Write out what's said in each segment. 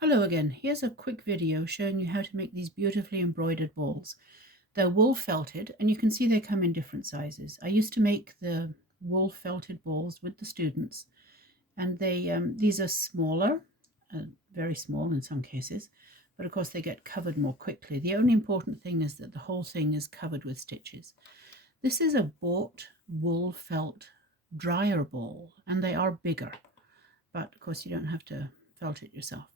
Hello again. Here's a quick video showing you how to make these beautifully embroidered balls. They're wool felted, and you can see they come in different sizes. I used to make the wool felted balls with the students, and these are smaller, very small in some cases, but of course they get covered more quickly. The only important thing is that the whole thing is covered with stitches. This is a bought wool felt dryer ball, and they are bigger, but of course you don't have to felt it yourself.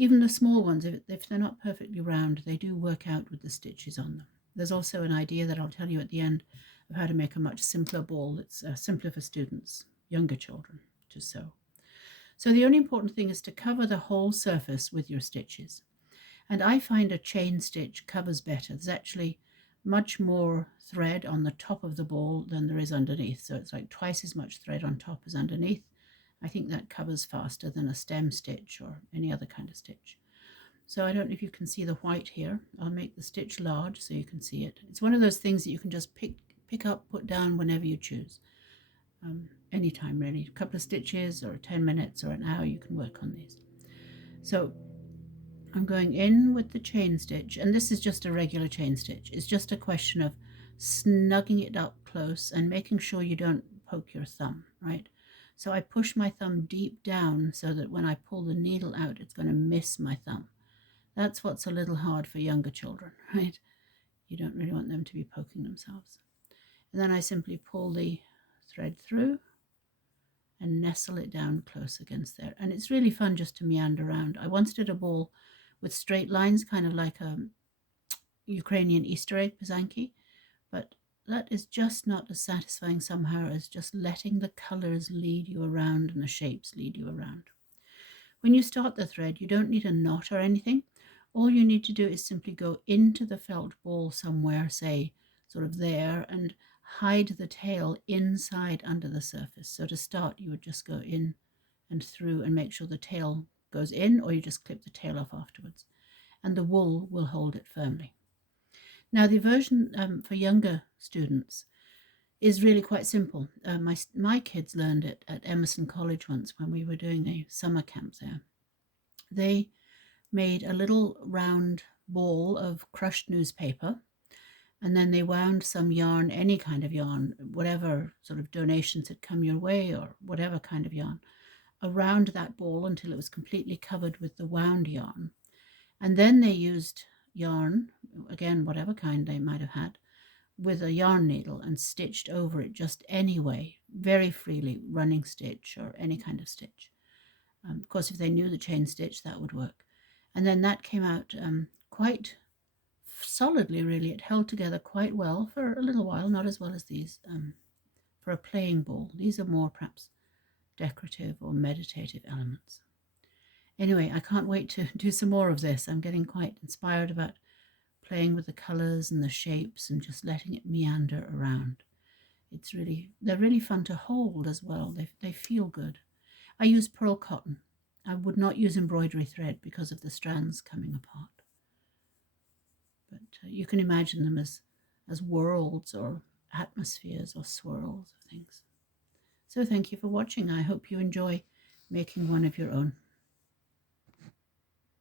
Even the small ones, if they're not perfectly round, they do work out with the stitches on them. There's also an idea that I'll tell you at the end of how to make a much simpler ball that's simpler for students, younger children, to sew. So the only important thing is to cover the whole surface with your stitches. And I find a chain stitch covers better. There's actually much more thread on the top of the ball than there is underneath. So it's like twice as much thread on top as underneath. I think that covers faster than a stem stitch or any other kind of stitch. So I don't know if you can see the white here. I'll make the stitch large so you can see it. It's one of those things that you can just pick up, put down whenever you choose. Anytime really. A couple of stitches or 10 minutes or an hour, you can work on these. So I'm going in with the chain stitch, and this is just a regular chain stitch. It's just a question of snugging it up close and making sure you don't poke your thumb, right? So I push my thumb deep down so that when I pull the needle out, it's going to miss my thumb. That's what's a little hard for younger children, right? You don't really want them to be poking themselves. And then I simply pull the thread through and nestle it down close against there. And it's really fun just to meander around. I once did a ball with straight lines, kind of like a Ukrainian Easter egg Byzanki, but that is just not as satisfying somehow as just letting the colors lead you around and the shapes lead you around. When you start the thread, you don't need a knot or anything. All you need to do is simply go into the felt ball somewhere, say sort of there, and hide the tail inside under the surface. So to start, you would just go in and through and make sure the tail goes in, or you just clip the tail off afterwards, and the wool will hold it firmly. Now the version for younger students is really quite simple. My kids learned it at Emerson College once when we were doing a summer camp there. They made a little round ball of crushed newspaper, and then they wound some yarn, any kind of yarn, whatever sort of donations had come your way or whatever kind of yarn, around that ball until it was completely covered with the wound yarn. And then they used yarn, again, whatever kind they might have had, with a yarn needle and stitched over it just anyway, very freely, running stitch or any kind of stitch. Of course, if they knew the chain stitch, that would work. And then that came out quite solidly, really. It held together quite well for a little while, not as well as these for a playing ball. These are more perhaps decorative or meditative elements. Anyway, I can't wait to do some more of this. I'm getting quite inspired about playing with the colors and the shapes and just letting it meander around. They're really fun to hold as well. They feel good. I use pearl cotton. I would not use embroidery thread because of the strands coming apart. But you can imagine them as worlds or atmospheres or swirls of things. So thank you for watching. I hope you enjoy making one of your own.